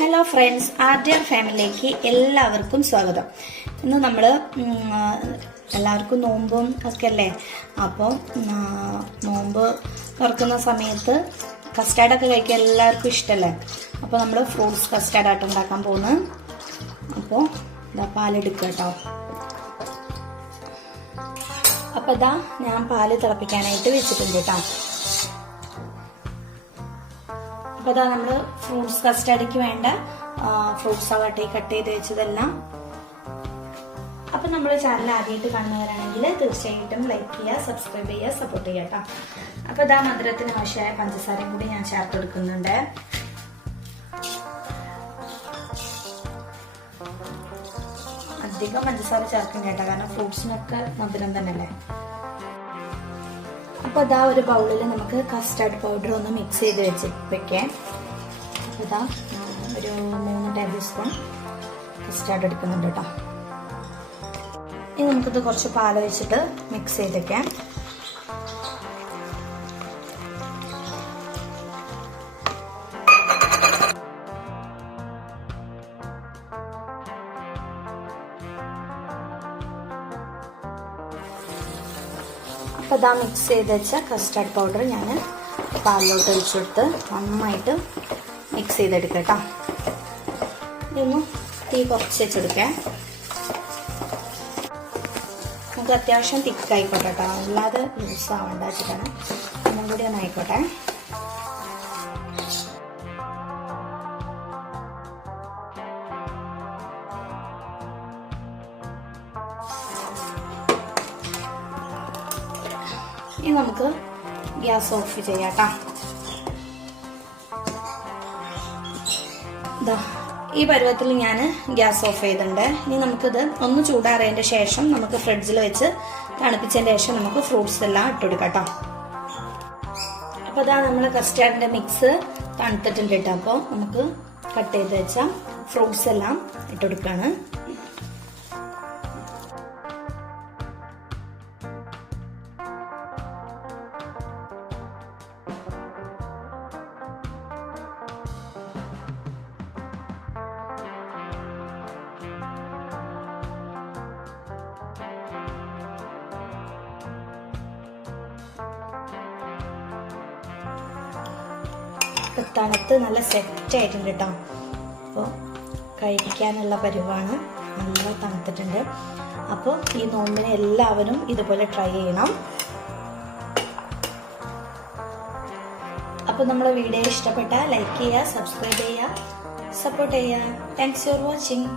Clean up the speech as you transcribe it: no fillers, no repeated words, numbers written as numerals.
Hello friends, ആർഡിയർ ഫാമിലിയിലേക്ക് എല്ലാവർക്കും സ്വാഗതം. ഇന്ന് നമ്മൾ എല്ലാവർക്കും നോമ്പും ഒക്കെ അല്ലേ. അപ്പോൾ നോമ്പ് തുറക്കുന്ന സമയത്ത് കസ്റ്റാർഡൊക്കെ കഴിക്കാൻ എല്ലാവർക്കും ഇഷ്ടമല്ലേ. അപ്പോൾ നമ്മൾ ഫ്രൂട്ട്സ് കസ്റ്റാർഡായിട്ട് ഉണ്ടാക്കാൻ പോകുന്നു. അപ്പോൾ ഇതാ പാലെടുക്കുക കേട്ടോ. അപ്പോൾ ഇതാ ഞാൻ പാല് തിളപ്പിക്കാനായിട്ട് വെച്ചിട്ടുണ്ട് കേട്ടോ. അപ്പോൾ അതാ നമ്മൾ ഫ്രൂട്ട്സ് കസ്റ്റാർഡിക്ക് വേണ്ട ഫ്രൂട്ട്സ് ആവട്ടെ കട്ട് ചെയ്ത് വെച്ചതെല്ലാം. അപ്പം നമ്മൾ ചാനൽ ആദ്യമായിട്ട് കാണുന്നവരാണെങ്കിൽ തീർച്ചയായിട്ടും ലൈക്ക് ചെയ്യുക, സബ്സ്ക്രൈബ് ചെയ്യുക, സപ്പോർട്ട് ചെയ്യുക കേട്ടോ. അപ്പോൾ ഇതാ മധുരത്തിന് ആവശ്യമായ പഞ്ചസാരയും കൂടി ഞാൻ ചേർത്ത് കൊടുക്കുന്നുണ്ട്. അധികം പഞ്ചസാര ചേർക്കും കേട്ടോ, കാരണം ഫ്രൂട്ട്സിനൊക്കെ മധുരം തന്നെയല്ലേ. അപ്പോൾ ഇതാ ഒരു ബൗളിൽ നമുക്ക് കസ്റ്റാർഡ് പൗഡർ ഒന്ന് മിക്സ് ചെയ്ത് വെക്കാം. അപ്പോൾ ഇതാ ഒരു 3 ടേബിൾ സ്പൂൺ കസ്റ്റാർഡ് എടുക്കുന്നുണ്ട് കേട്ടോ. ഇനി നമുക്കിത് കുറച്ച് പാൽ ഒഴിച്ചിട്ട് മിക്സ് ചെയ്ത് വെക്കാം. അപ്പോൾ ഇതാ മിക്സ് ചെയ്ത് വെച്ച കസ്റ്റാർഡ് പൗഡർ ഞാൻ പാലിലോട്ട് ഒഴിച്ചെടുത്ത് നന്നായിട്ട് മിക്സ് ചെയ്തെടുക്കാം കേട്ടോ. ഇതൊന്ന് തീ കുറച്ച് വെച്ചെടുക്കാം. നമുക്ക് അത്യാവശ്യം തിക്കായിക്കോട്ടെ കേട്ടോ, അല്ലാതെ ലൂസ് ആവേണ്ട വെച്ചിട്ടാണ്. ഒന്നും കൂടി ഒന്ന് ആയിക്കോട്ടെ. ഇനി നമുക്ക് ഗ്യാസ് ഓഫ് ചെയ്യാം കേട്ടോ. ഈ പരുവത്തിൽ ഞാൻ ഗ്യാസ് ഓഫ് ചെയ്തിട്ടുണ്ട്. ഇനി നമുക്കിത് ഒന്ന് ചൂടാറിയതിൻ്റെ ശേഷം നമുക്ക് ഫ്രിഡ്ജിൽ വെച്ച് തണുപ്പിച്ചതിൻ്റെ ശേഷം നമുക്ക് ഫ്രൂട്ട്സ് എല്ലാം ഇട്ടുകൊടുക്കാം കേട്ടോ. അപ്പോൾ അതാ നമ്മൾ കസ്റ്റാർഡിൻ്റെ മിക്സ് തണുത്തിട്ടുണ്ട് കേട്ടോ. അപ്പോൾ നമുക്ക് കട്ട് ചെയ്ത് വെച്ച ഫ്രൂട്ട്സ് എല്ലാം ഇട്ടുകൊടുക്കുകയാണ്. തണുത്ത് നല്ല സെറ്റ് ആയിട്ടുണ്ട് കേട്ടോ. അപ്പോൾ കഴിക്കാനുള്ള പരുവാണ്, നല്ല തണുത്തിട്ടുണ്ട്. അപ്പോൾ ഈ നോമ്പിനെ എല്ലാവരും ഇതുപോലെ ട്രൈ ചെയ്യണം. അപ്പോൾ നമ്മളെ വീഡിയോ ഇഷ്ടപ്പെട്ടാൽ ലൈക്ക് ചെയ്യുക, സബ്സ്ക്രൈബ് ചെയ്യുക, സപ്പോർട്ട് ചെയ്യുക. Thanks for watching.